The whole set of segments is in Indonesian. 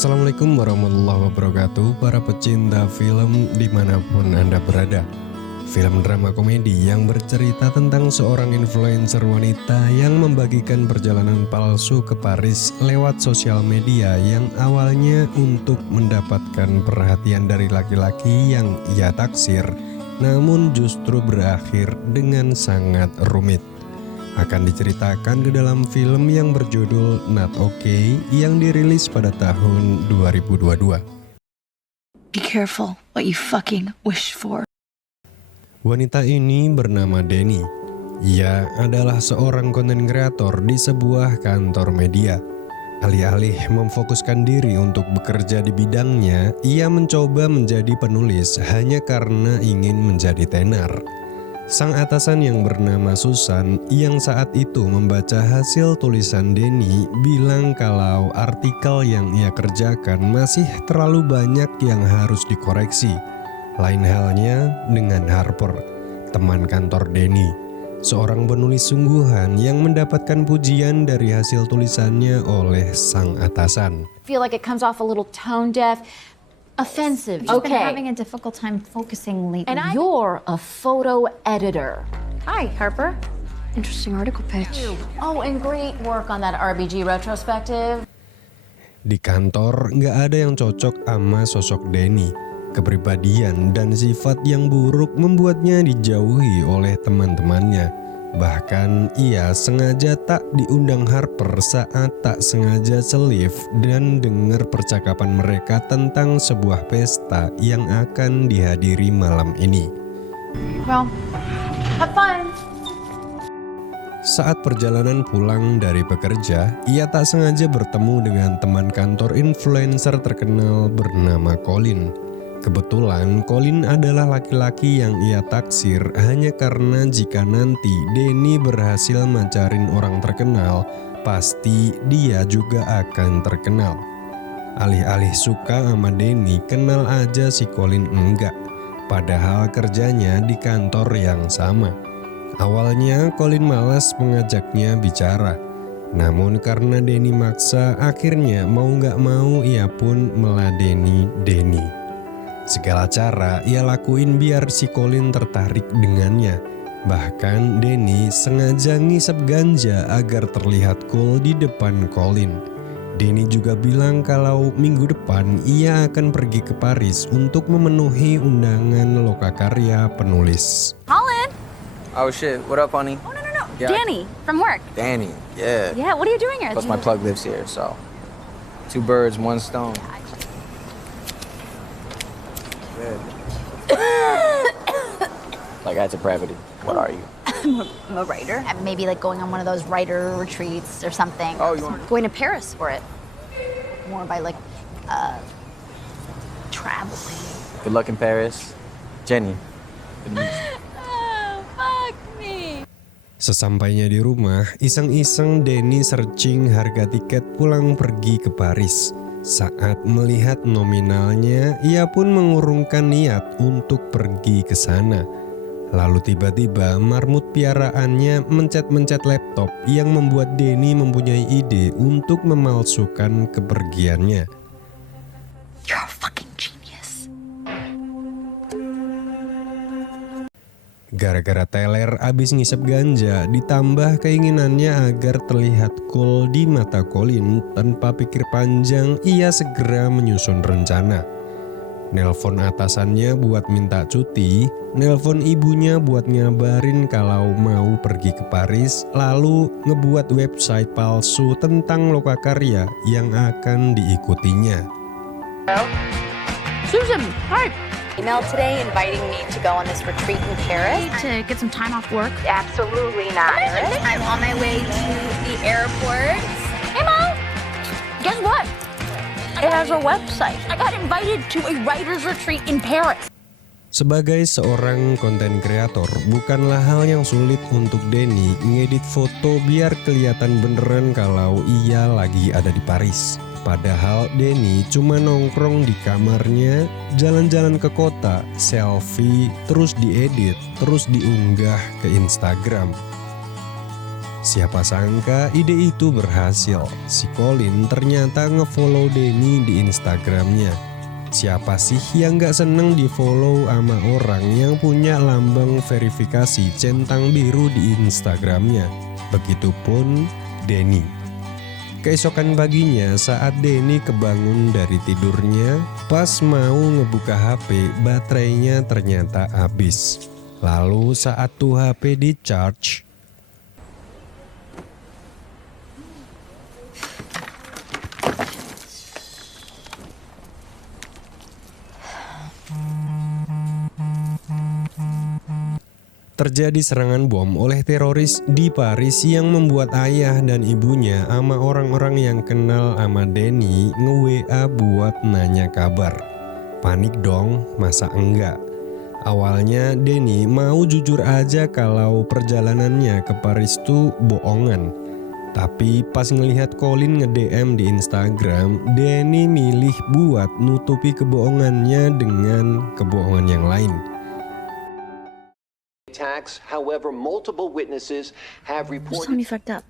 Assalamualaikum warahmatullahi wabarakatuh, para pecinta film dimanapun Anda berada. Film drama komedi yang bercerita tentang seorang influencer wanita yang membagikan perjalanan palsu ke Paris lewat sosial media yang awalnya untuk mendapatkan perhatian dari laki-laki yang ia taksir, namun justru berakhir dengan sangat rumit. Akan diceritakan di dalam film yang berjudul Not Okay yang dirilis pada tahun 2022. Be careful what you fucking wish for. Wanita ini bernama Denny. Ia adalah seorang konten kreator di sebuah kantor media. Alih-alih memfokuskan diri untuk bekerja di bidangnya, ia mencoba menjadi penulis hanya karena ingin menjadi tenar. Sang atasan yang bernama Susan yang saat itu membaca hasil tulisan Denny bilang kalau artikel yang ia kerjakan masih terlalu banyak yang harus dikoreksi. Lain halnya dengan Harper, teman kantor Denny, seorang penulis sungguhan yang mendapatkan pujian dari hasil tulisannya oleh sang atasan. Feel like it comes off a little tone deaf. Offensive. I've been having a difficult time focusing lately. And you're a photo editor. Hi, Harper. Interesting article pitch. Oh, and great work on that RBG retrospective. Di kantor nggak ada yang cocok sama sosok Denny. Kepribadian dan sifat yang buruk membuatnya dijauhi oleh teman-temannya. Bahkan ia sengaja tak diundang Harper saat tak sengaja selip dan dengar percakapan mereka tentang sebuah pesta yang akan dihadiri malam ini. Well, have fun. Saat perjalanan pulang dari bekerja, ia tak sengaja bertemu dengan teman kantor influencer terkenal bernama Colin. Kebetulan Colin adalah laki-laki yang ia taksir hanya karena jika nanti Denny berhasil macarin orang terkenal, pasti dia juga akan terkenal. Alih-alih suka sama Denny, kenal aja si Colin enggak. Padahal kerjanya di kantor yang sama. Awalnya Colin malas mengajaknya bicara. Namun karena Denny maksa, akhirnya mau gak mau ia pun meladeni Denny. Segala cara ia lakuin biar si Colin tertarik dengannya. Bahkan Denny sengaja ngisep ganja agar terlihat cool di depan Colin. Denny juga bilang kalau minggu depan ia akan pergi ke Paris untuk memenuhi undangan lokakarya penulis. Colin! Oh shit, what up, honey? Oh, no. Yeah. Danny, from work. Danny, yeah. Yeah, what are you doing here? Plus my plug lives here, so 2 birds, 1 stone. Like I had depravity. What are you? I'm a writer. Maybe like going on one of those writer retreats or something. Oh, you want? Going to Paris for it. More by like, traveling. Good luck in Paris, Jenny. Good news. Oh, fuck me. Sesampainya di rumah, iseng-iseng Denny searching harga tiket pulang pergi ke Paris. Saat melihat nominalnya, ia pun mengurungkan niat untuk pergi ke sana. Lalu tiba-tiba marmut piaraannya mencet-mencet laptop yang membuat Denny mempunyai ide untuk memalsukan kepergiannya. You're a fucking genius. Gara-gara teler abis ngisep ganja, ditambah keinginannya agar terlihat cool di mata Colin, tanpa pikir panjang ia segera menyusun rencana. Nelpon atasannya buat minta cuti, nelpon ibunya buat ngabarin kalau mau pergi ke Paris, lalu ngebuat website palsu tentang lokakarya yang akan diikutinya. Susan, hi. Email today inviting me to go on this retreat in Paris. To get some time off work. Absolutely not. I'm on my way to the airport. Hey, Mom! Guess what? It has a website. I got invited to a writer's retreat in Paris. Sebagai seorang konten kreator, bukanlah hal yang sulit untuk Denny ngedit foto biar kelihatan beneran kalau ia lagi ada di Paris. Padahal Denny cuma nongkrong di kamarnya, jalan-jalan ke kota, selfie, terus diedit, terus diunggah ke Instagram. Siapa sangka ide itu berhasil. Si Colin ternyata ngefollow Denny di Instagramnya. Siapa sih yang gak seneng di follow sama orang yang punya lambang verifikasi centang biru di Instagramnya? Begitupun Denny. Keesokan paginya saat Denny kebangun dari tidurnya, pas mau ngebuka HP, baterainya ternyata habis. Lalu saat tuh HP di-charge, terjadi serangan bom oleh teroris di Paris yang membuat ayah dan ibunya sama orang-orang yang kenal sama Denny nge-WA buat nanya kabar. Panik dong, masa enggak? Awalnya Denny mau jujur aja kalau perjalanannya ke Paris tuh bohongan. Tapi pas ngelihat Colin nge-DM di Instagram, Denny milih buat nutupi kebohongannya dengan kebohongan yang lain. However, multiple witnesses have Just tell me reported fucked up.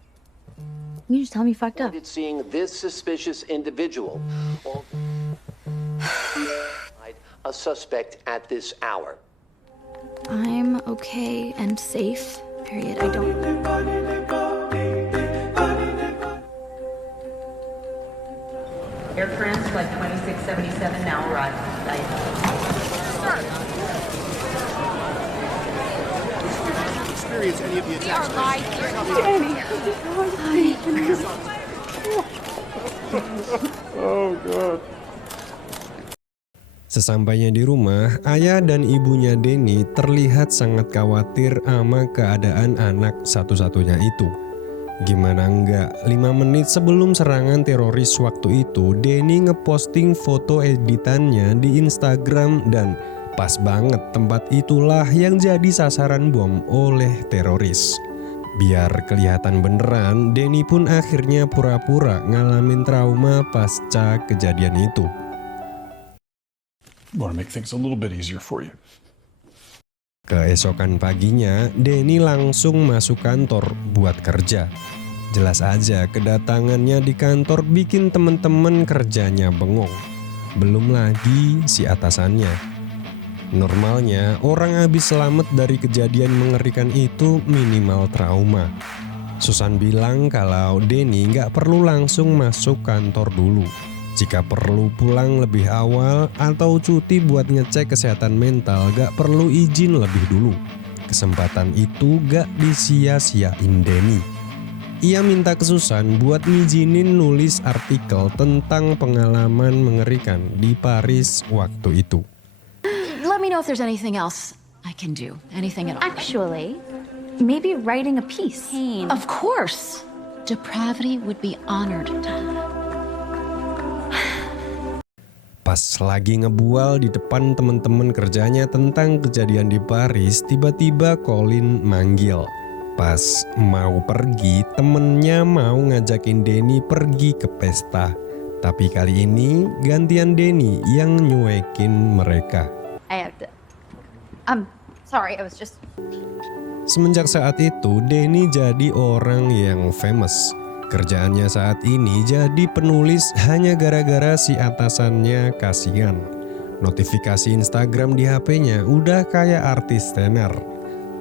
You just tell me fucked up. seeing this suspicious individual, a suspect at this hour. I'm okay and safe. Period. I don't. Air France Flight 2677 now arrived. Experience any of the attacks. Sesampainya di rumah, ayah dan ibunya Denny terlihat sangat khawatir sama keadaan anak satu-satunya itu. Gimana enggak, 5 menit sebelum serangan teroris waktu itu, Denny ngeposting foto editannya di Instagram dan pas banget tempat itulah yang jadi sasaran bom oleh teroris. Biar kelihatan beneran, Denny pun akhirnya pura-pura ngalamin trauma pasca kejadian itu. Want to make things a little bit easier for you. Keesokan paginya, Denny langsung masuk kantor buat kerja. Jelas aja kedatangannya di kantor bikin temen-temen kerjanya bengong. Belum lagi si atasannya. Normalnya orang habis selamat dari kejadian mengerikan itu minimal trauma. Susan bilang kalau Denny nggak perlu langsung masuk kantor dulu. Jika perlu pulang lebih awal atau cuti buat ngecek kesehatan mental gak perlu izin lebih dulu. Kesempatan itu gak disia-siain Denny. Ia minta ke Susan buat ngizinin nulis artikel tentang pengalaman mengerikan di Paris waktu itu. Let me know if there's anything else I can do. Anything at all. Actually, maybe writing a piece. Of course. Depravity would be honored. Pas lagi ngebual di depan teman-teman kerjanya tentang kejadian di Paris, tiba-tiba Colin manggil. Pas mau pergi, temennya mau ngajakin Denny pergi ke pesta. Tapi kali ini gantian Denny yang nyuekin mereka. Sorry, I was just... Semenjak saat itu, Denny jadi orang yang famous. Kerjaannya saat ini jadi penulis hanya gara-gara si atasannya kasihan. Notifikasi Instagram di HP-nya udah kayak artis tenar.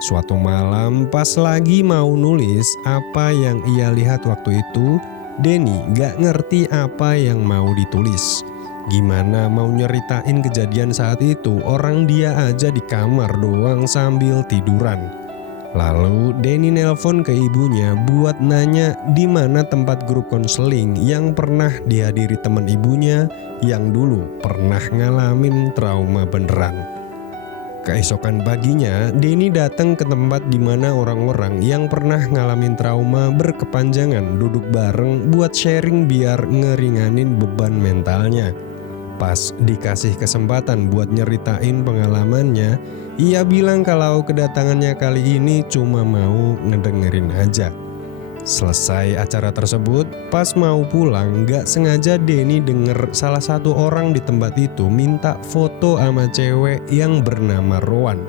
Suatu malam pas lagi mau nulis apa yang ia lihat waktu itu, Denny gak ngerti apa yang mau ditulis. Gimana mau nyeritain kejadian saat itu, orang dia aja di kamar doang sambil tiduran. Lalu Denny nelpon ke ibunya buat nanya di mana tempat grup konseling yang pernah dihadiri teman ibunya yang dulu pernah ngalamin trauma beneran. Keesokan paginya, Denny datang ke tempat di mana orang-orang yang pernah ngalamin trauma berkepanjangan duduk bareng buat sharing biar ngeringanin beban mentalnya. Pas dikasih kesempatan buat nyeritain pengalamannya, ia bilang kalau kedatangannya kali ini cuma mau ngedengerin aja. Selesai acara tersebut, pas mau pulang gak sengaja Denny denger salah satu orang di tempat itu minta foto sama cewek yang bernama Rowan.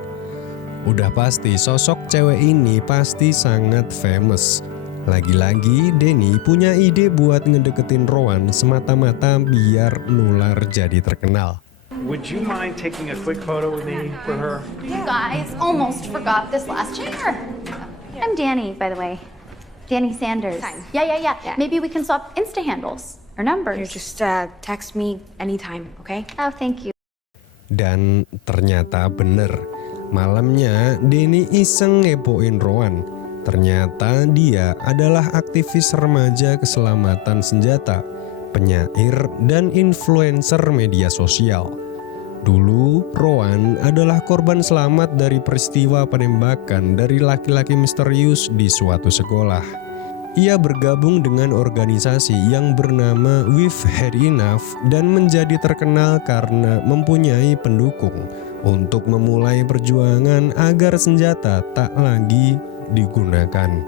Udah pasti sosok cewek ini pasti sangat famous. Lagi-lagi Denny punya ide buat ngedeketin Rowan semata-mata biar nular jadi terkenal. Would you mind taking a quick photo with me for her? You guys almost forgot this last chair. I'm Danny, by the way. Danny Sanders. Fine. Yeah. Maybe we can swap Insta handles or numbers. Just text me anytime, okay? Oh, thank you. Dan ternyata bener, malamnya Denny iseng ngepoin Rowan. Ternyata dia adalah aktivis remaja keselamatan senjata, penyair, dan influencer media sosial. Dulu, Rowan adalah korban selamat dari peristiwa penembakan dari laki-laki misterius di suatu sekolah. Ia bergabung dengan organisasi yang bernama We've Had Enough dan menjadi terkenal karena mempunyai pendukung untuk memulai perjuangan agar senjata tak lagi digunakan.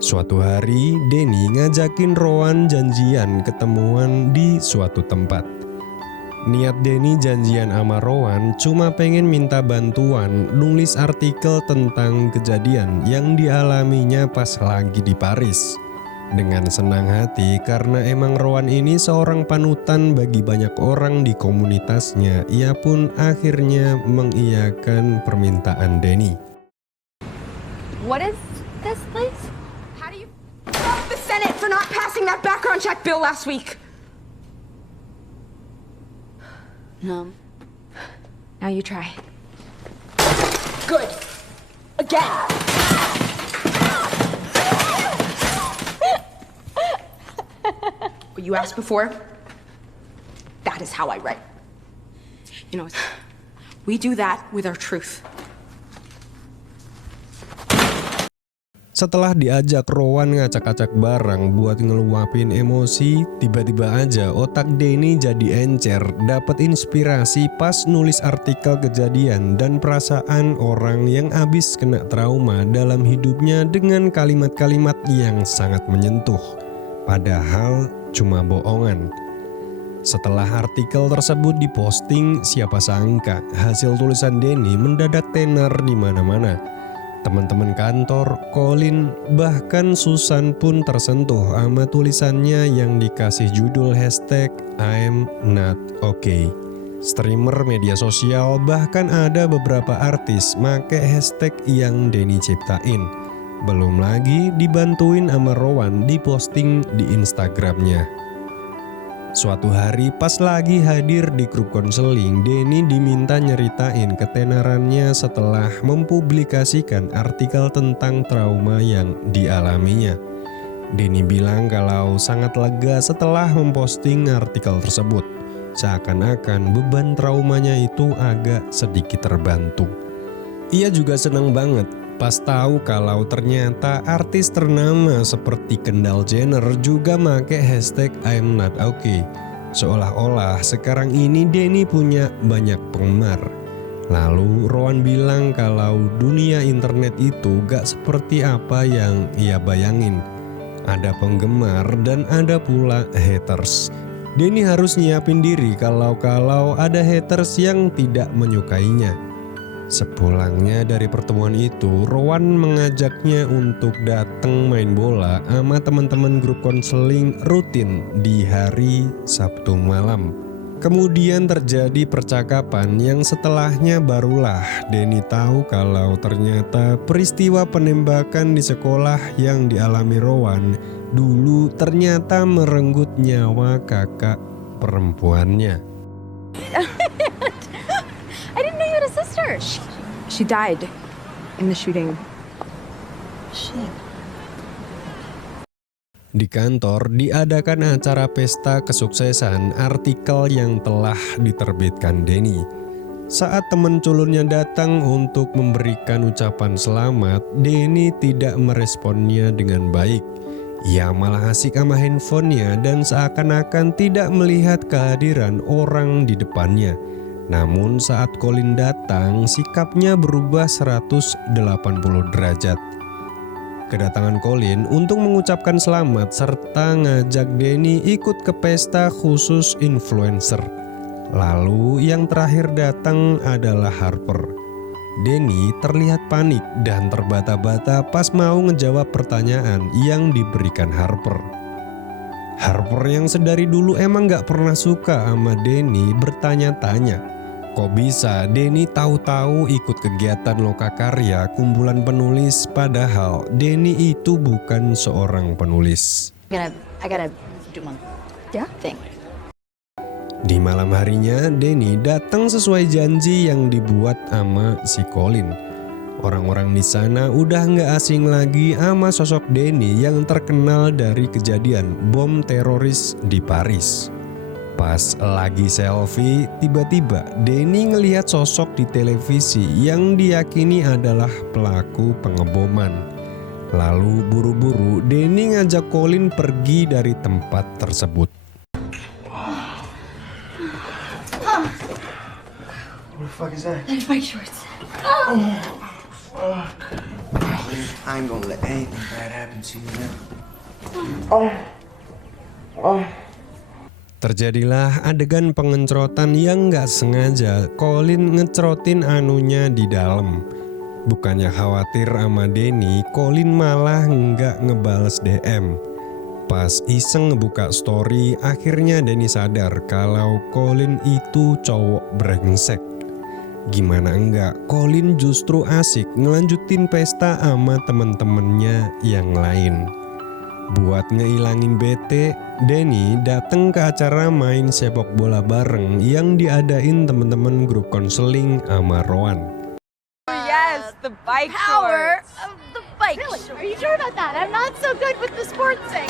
Suatu hari, Denny ngajakin Rowan janjian ketemuan di suatu tempat. Niat Denny janjian sama Rowan cuma pengen minta bantuan nulis artikel tentang kejadian yang dialaminya pas lagi di Paris. Dengan senang hati karena emang Rowan ini seorang panutan bagi banyak orang di komunitasnya, ia pun akhirnya mengiyakan permintaan Denny. What is this place? How do you fuck the Senate for not passing that background check bill last week? No. Now you try. Good. Again. What you asked before, that is how I write. You know, we do that with our truth. Setelah diajak Rowan ngacak-acak barang buat ngeluapin emosi, tiba-tiba aja otak Denny jadi encer, dapat inspirasi pas nulis artikel kejadian dan perasaan orang yang abis kena trauma dalam hidupnya dengan kalimat-kalimat yang sangat menyentuh. Padahal cuma bohongan. Setelah artikel tersebut diposting, siapa sangka hasil tulisan Denny mendadak tenar di mana-mana. Teman-teman kantor, Colin, bahkan Susan pun tersentuh sama tulisannya yang dikasih judul #I'm not okay. Streamer media sosial, bahkan ada beberapa artis make hashtag yang Denny ciptain. Belum lagi dibantuin sama Rowan diposting di Instagramnya. Suatu hari pas lagi hadir di grup konseling, Denny diminta nyeritain ketenarannya setelah mempublikasikan artikel tentang trauma yang dialaminya. Denny bilang kalau sangat lega setelah memposting artikel tersebut. Seakan-akan beban traumanya itu agak sedikit terbantu. Ia juga senang banget pas tahu kalau ternyata artis ternama seperti Kendall Jenner juga make hashtag I'm not okay. Seolah-olah sekarang ini Denny punya banyak penggemar. Lalu Rowan bilang kalau dunia internet itu gak seperti apa yang ia bayangin. Ada penggemar dan ada pula haters. Denny harus nyiapin diri kalau ada haters yang tidak menyukainya. Sepulangnya dari pertemuan itu, Rowan mengajaknya untuk datang main bola sama teman-teman grup konseling rutin di hari Sabtu malam. Kemudian terjadi percakapan yang setelahnya barulah Denny tahu kalau ternyata peristiwa penembakan di sekolah yang dialami Rowan dulu ternyata merenggut nyawa kakak perempuannya. I didn't know you had a sister. She died in the shooting. Shit. Di kantor diadakan acara pesta kesuksesan artikel yang telah diterbitkan Denny. Saat teman culunnya datang untuk memberikan ucapan selamat, Denny tidak meresponnya dengan baik. Ia malah asik sama handphonenya dan seakan-akan tidak melihat kehadiran orang di depannya. Namun saat Colin datang, sikapnya berubah 180 derajat. Kedatangan Colin untuk mengucapkan selamat serta ngajak Denny ikut ke pesta khusus influencer. Lalu yang terakhir datang adalah Harper. Denny terlihat panik dan terbata-bata pas mau ngejawab pertanyaan yang diberikan Harper. Harper yang sedari dulu emang gak pernah suka sama Denny bertanya-tanya, kok bisa Denny tahu-tahu ikut kegiatan lokakarya kumpulan penulis padahal Denny itu bukan seorang penulis. I gotta do my thing. Di malam harinya, Denny datang sesuai janji yang dibuat sama si Colin. Orang-orang di sana udah nggak asing lagi sama sosok Denny yang terkenal dari kejadian bom teroris di Paris. Pas lagi selfie, tiba-tiba Denny ngelihat sosok di televisi yang diyakini adalah pelaku pengeboman. Lalu buru-buru Denny ngajak Colin pergi dari tempat tersebut. What the fuck is that? That's bike shorts. I ain't gonna let anything bad happen to you, man. Terjadilah adegan pengencrotan yang gak sengaja Colin ngecrotin anunya di dalam. Bukannya khawatir sama Denny, Colin malah nggak ngebales DM. Pas iseng ngebuka story, akhirnya Denny sadar kalau Colin itu cowok brengsek. Gimana enggak, Colin justru asik ngelanjutin pesta sama temen-temennya yang lain. Buat ngeilangin bete, Denny datang ke acara main sepak bola bareng yang diadain temen-temen grup konseling sama Rowan. Yes, the bike Power shorts. of the bike shorts. Are you sure about that? I'm not so good with the sports thing.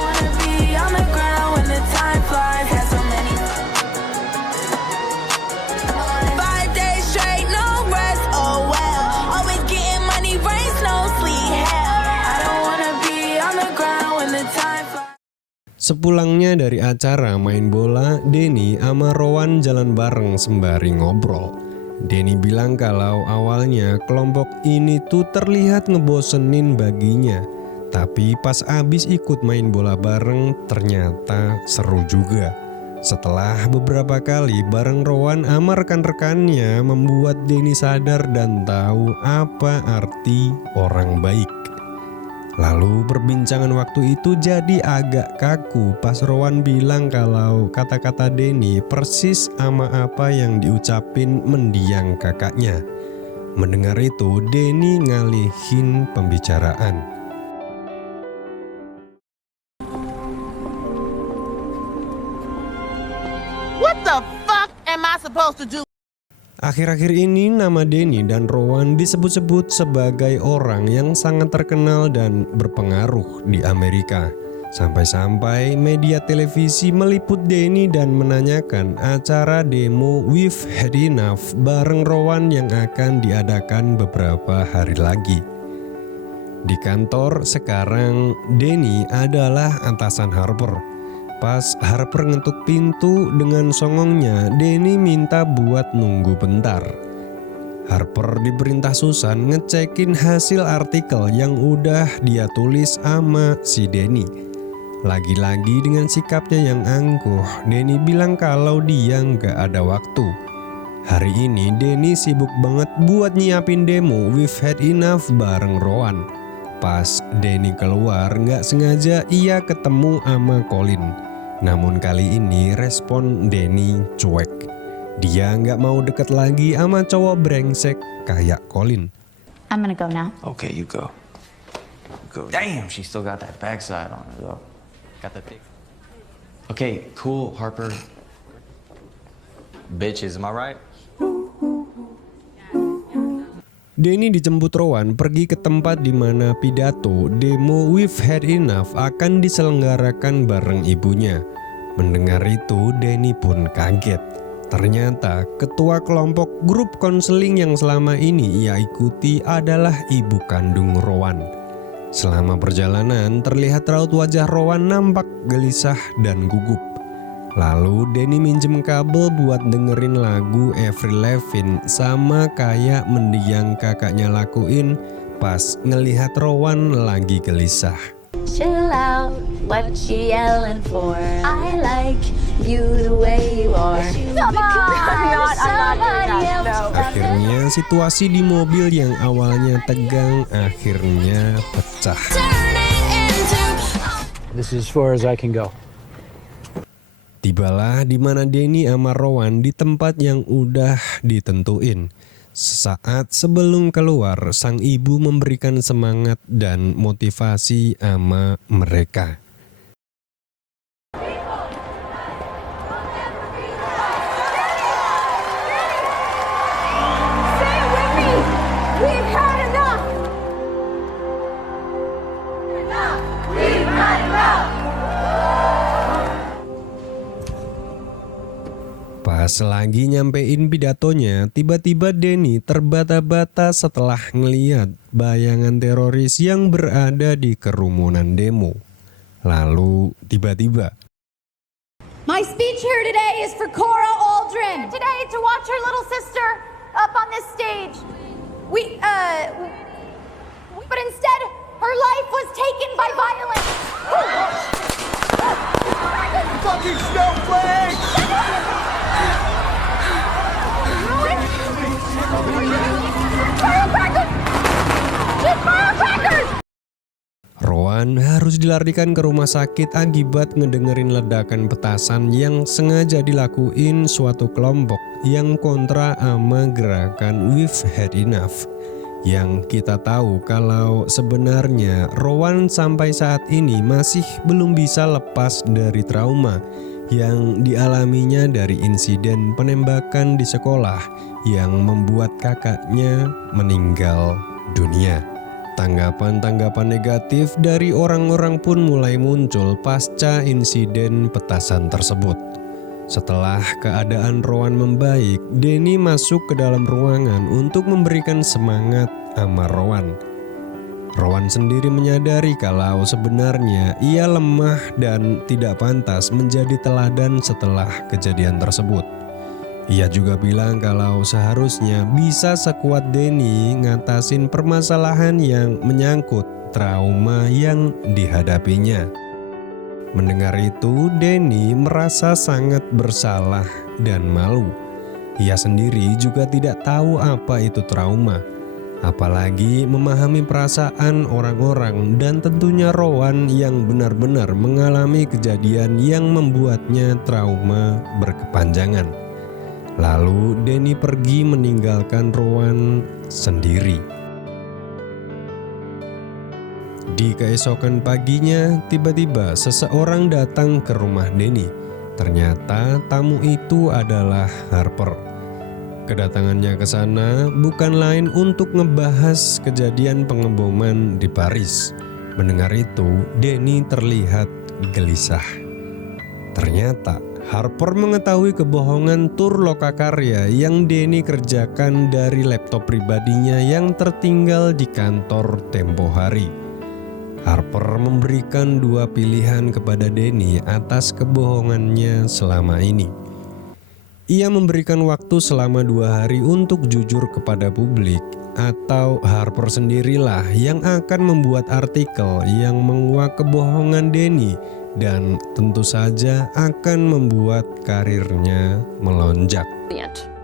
Wanna be on the ground when the time flies. Had so many 5 days straight, no rest. Oh well, always getting money, rains, no sleep. Hell, I don't wanna be on the ground when the time flies. Sepulangnya dari acara main bola, Denny sama Rowan jalan bareng sembari ngobrol. Denny bilang kalau awalnya kelompok ini tuh terlihat ngebosenin baginya. Tapi pas abis ikut main bola bareng ternyata seru juga. Setelah beberapa kali bareng Rowan sama rekan-rekannya membuat Denny sadar dan tahu apa arti orang baik. Lalu perbincangan waktu itu jadi agak kaku pas Rowan bilang kalau kata-kata Denny persis sama apa yang diucapin mendiang kakaknya. Mendengar itu, Denny ngalihin pembicaraan. What the fuck am I supposed to do? Akhir-akhir ini nama Denny dan Rowan disebut-sebut sebagai orang yang sangat terkenal dan berpengaruh di Amerika. Sampai-sampai media televisi meliput Denny dan menanyakan acara demo We've Had Enough bareng Rowan yang akan diadakan beberapa hari lagi. Di kantor sekarang Denny adalah atasan Harper. Pas Harper ngetuk pintu dengan songongnya, Denny minta buat nunggu bentar. Harper diperintah Susan ngecekin hasil artikel yang udah dia tulis sama si Denny. Lagi-lagi dengan sikapnya yang angkuh, Denny bilang kalau dia nggak ada waktu. Hari ini Denny sibuk banget buat nyiapin demo We've Had Enough bareng Rowan. Pas Denny keluar, nggak sengaja ia ketemu sama Colin. Namun kali ini respon Denny cuek. Dia nggak mau deket lagi sama cowok brengsek kayak Colin. I'm gonna go now. Okay, you go. Go. Damn, she still got that backside on her though. Got the thick. Okay, cool, Harper. Bitches, am I right? Denny dijemput Rowan pergi ke tempat di mana pidato demo We've Had Enough akan diselenggarakan bareng ibunya. Mendengar itu, Denny pun kaget. Ternyata ketua kelompok grup konseling yang selama ini ia ikuti adalah ibu kandung Rowan. Selama perjalanan, terlihat raut wajah Rowan nampak gelisah dan gugup. Lalu Denny minjem kabel buat dengerin lagu Avril Lavigne sama kayak mendiang kakaknya lakuin pas ngelihat Rowan lagi gelisah. Chill out, what you yelling for? I like you the way you are. I'm not Akhirnya situasi di mobil yang awalnya tegang akhirnya pecah. This is as far as I can go. Tibalah di mana Denny sama Rowan di tempat yang udah ditentuin. Sesaat sebelum keluar, sang ibu memberikan semangat dan motivasi sama mereka. Pas lagi nyampein pidatonya, tiba-tiba Denny terbata-bata setelah ngeliat bayangan teroris yang berada di kerumunan demo. Lalu tiba-tiba, My speech here today is for Cora Aldrin. Today to watch her little sister up on this stage. But instead, her life was taken by violence. Fucking snowflake! Rowan harus dilarikan ke rumah sakit akibat ngedengerin ledakan petasan yang sengaja dilakuin suatu kelompok yang kontra sama gerakan We've Had Enough. Yang kita tahu kalau sebenarnya Rowan sampai saat ini masih belum bisa lepas dari trauma yang dialaminya dari insiden penembakan di sekolah yang membuat kakaknya meninggal dunia. Tanggapan-tanggapan negatif dari orang-orang pun mulai muncul pasca insiden petasan tersebut. Setelah keadaan Rowan membaik, Denny masuk ke dalam ruangan untuk memberikan semangat sama Rowan. Rowan sendiri menyadari kalau sebenarnya ia lemah dan tidak pantas menjadi teladan setelah kejadian tersebut. Ia juga bilang kalau seharusnya bisa sekuat Denny ngatasin permasalahan yang menyangkut trauma yang dihadapinya. Mendengar itu, Denny merasa sangat bersalah dan malu. Ia sendiri juga tidak tahu apa itu trauma, apalagi memahami perasaan orang-orang dan tentunya Rowan yang benar-benar mengalami kejadian yang membuatnya trauma berkepanjangan. Lalu Denny pergi meninggalkan Rowan sendiri. Di keesokan paginya, tiba-tiba seseorang datang ke rumah Denny. Ternyata tamu itu adalah Harper. Kedatangannya ke sana bukan lain untuk ngebahas kejadian pengeboman di Paris. Mendengar itu, Denny terlihat gelisah. Ternyata Harper mengetahui kebohongan tur lokakarya yang Denny kerjakan dari laptop pribadinya yang tertinggal di kantor tempo hari. Harper memberikan dua pilihan kepada Denny atas kebohongannya selama ini. Ia memberikan waktu selama 2 hari untuk jujur kepada publik, atau Harper sendirilah yang akan membuat artikel yang menguak kebohongan Denny dan tentu saja akan membuat karirnya melonjak.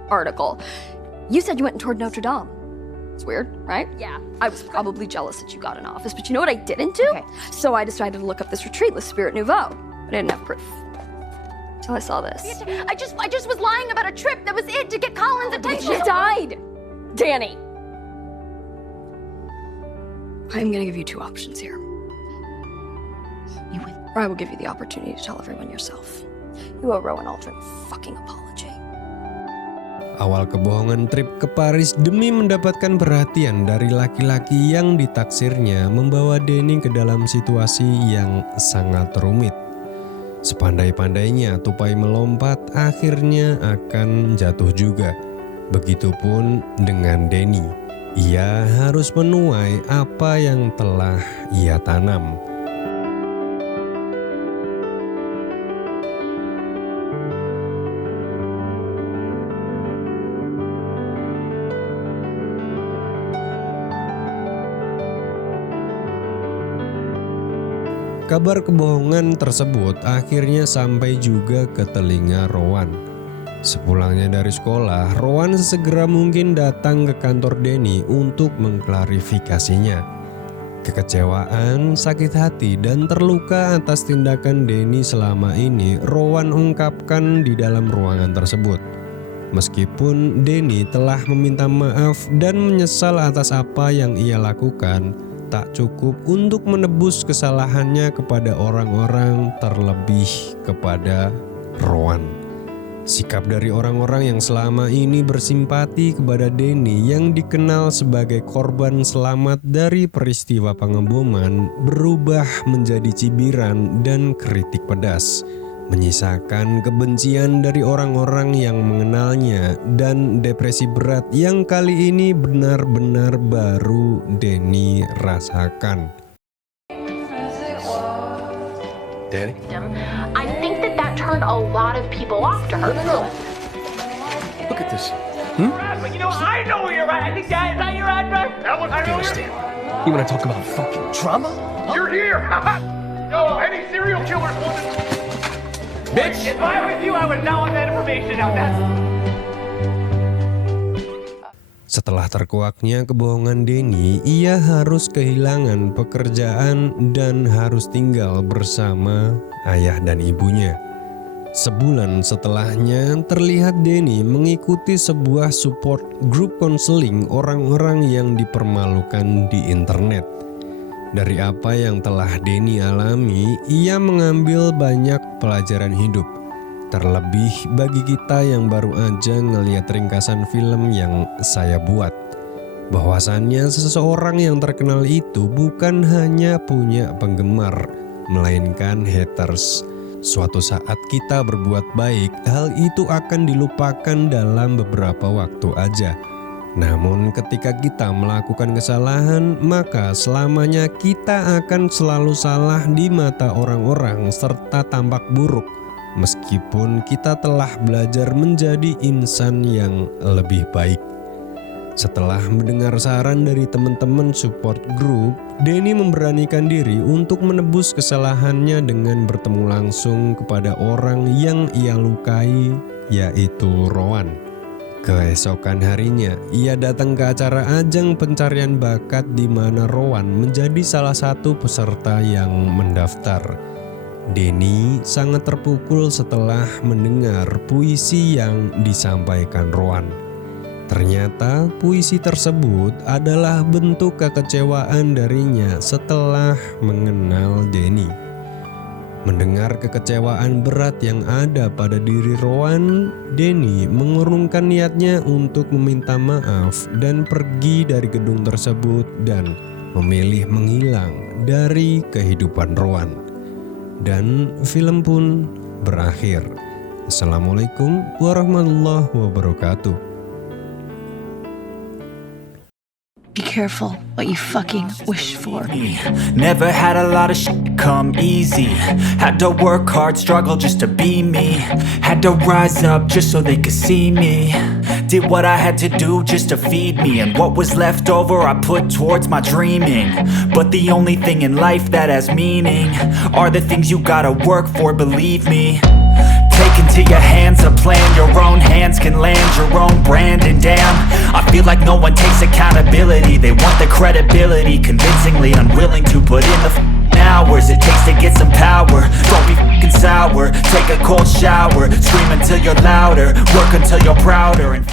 Article. You said you went and toured Notre Dame. It's weird, right? Yeah. I was probably jealous that you got an office, but you know what I didn't do? Okay. So I decided to look up this retreat, Le Spirit Nouveau. But I didn't have proof. Till I saw this. I just was lying about a trip. That was it, to get Colin's attention. She died! Danny! I'm gonna give you 2 options here. You win. Or I will give you the opportunity to tell everyone yourself. You owe Rowan Aldrin a fucking apology. Awal kebohongan trip ke Paris demi mendapatkan perhatian dari laki-laki yang ditaksirnya membawa Denny ke dalam situasi yang sangat rumit. Sepandai-pandainya tupai melompat akhirnya akan jatuh juga. Begitupun dengan Denny. Ia harus menuai apa yang telah ia tanam. Kabar kebohongan tersebut akhirnya sampai juga ke telinga Rowan. Sepulangnya dari sekolah, Rowan sesegera mungkin datang ke kantor Danny untuk mengklarifikasinya. Kekecewaan, sakit hati, dan terluka atas tindakan Danny selama ini Rowan ungkapkan di dalam ruangan tersebut. Meskipun Danny telah meminta maaf dan menyesal atas apa yang ia lakukan, tak cukup untuk menebus kesalahannya kepada orang-orang, terlebih kepada Rowan. Sikap dari orang-orang yang selama ini bersimpati kepada Danny yang dikenal sebagai korban selamat dari peristiwa pengeboman berubah menjadi cibiran dan kritik pedas, menyisakan kebencian dari orang-orang yang mengenalnya dan depresi berat yang kali ini benar-benar baru Danny rasakan. Danny? I think that turned a lot of people off to her. No. Look at this. But you know, I know where you're at. I think that is that your address? That was I know Afghanistan. You want to talk about fucking trauma? You're here. No, any serial killers wanted. Bitch! If I was you, I would not want that information out. Setelah terkuaknya kebohongan Danny, ia harus kehilangan pekerjaan dan harus tinggal bersama ayah dan ibunya. Sebulan setelahnya, terlihat Danny mengikuti sebuah support group counseling orang-orang yang dipermalukan di internet. Dari apa yang telah Danny alami, ia mengambil banyak pelajaran hidup. Terlebih bagi kita yang baru aja ngelihat ringkasan film yang saya buat. Bahwasannya seseorang yang terkenal itu bukan hanya punya penggemar, melainkan haters. Suatu saat kita berbuat baik, hal itu akan dilupakan dalam beberapa waktu aja. Namun ketika kita melakukan kesalahan, maka selamanya kita akan selalu salah di mata orang-orang serta tampak buruk. Meskipun kita telah belajar menjadi insan yang lebih baik. Setelah mendengar saran dari teman-teman support group, Danny memberanikan diri untuk menebus kesalahannya dengan bertemu langsung kepada orang yang ia lukai, yaitu Rowan. Keesokan harinya, ia datang ke acara ajang pencarian bakat di mana Rowan menjadi salah satu peserta yang mendaftar. Danny sangat terpukul setelah mendengar puisi yang disampaikan Rowan. Ternyata puisi tersebut adalah bentuk kekecewaan darinya setelah mengenal Danny. Mendengar kekecewaan berat yang ada pada diri Rowan, Danny mengurungkan niatnya untuk meminta maaf dan pergi dari gedung tersebut dan memilih menghilang dari kehidupan Rowan. Dan film pun berakhir. Assalamualaikum warahmatullahi wabarakatuh. Be careful what you fucking wish for. Never had a lot of shit come easy. Had to work hard, struggle just to be me. Had to rise up just so they could see me. Did what I had to do just to feed me, and what was left over I put towards my dreaming. But the only thing in life that has meaning are the things you gotta work for, believe me. Take into your hands a plan, your own hands can land your own brand. And damn, I feel like no one takes accountability. They want the credibility, convincingly unwilling to put in the hours it takes to get some power. Don't be fucking sour, take a cold shower, scream until you're louder, work until you're prouder. And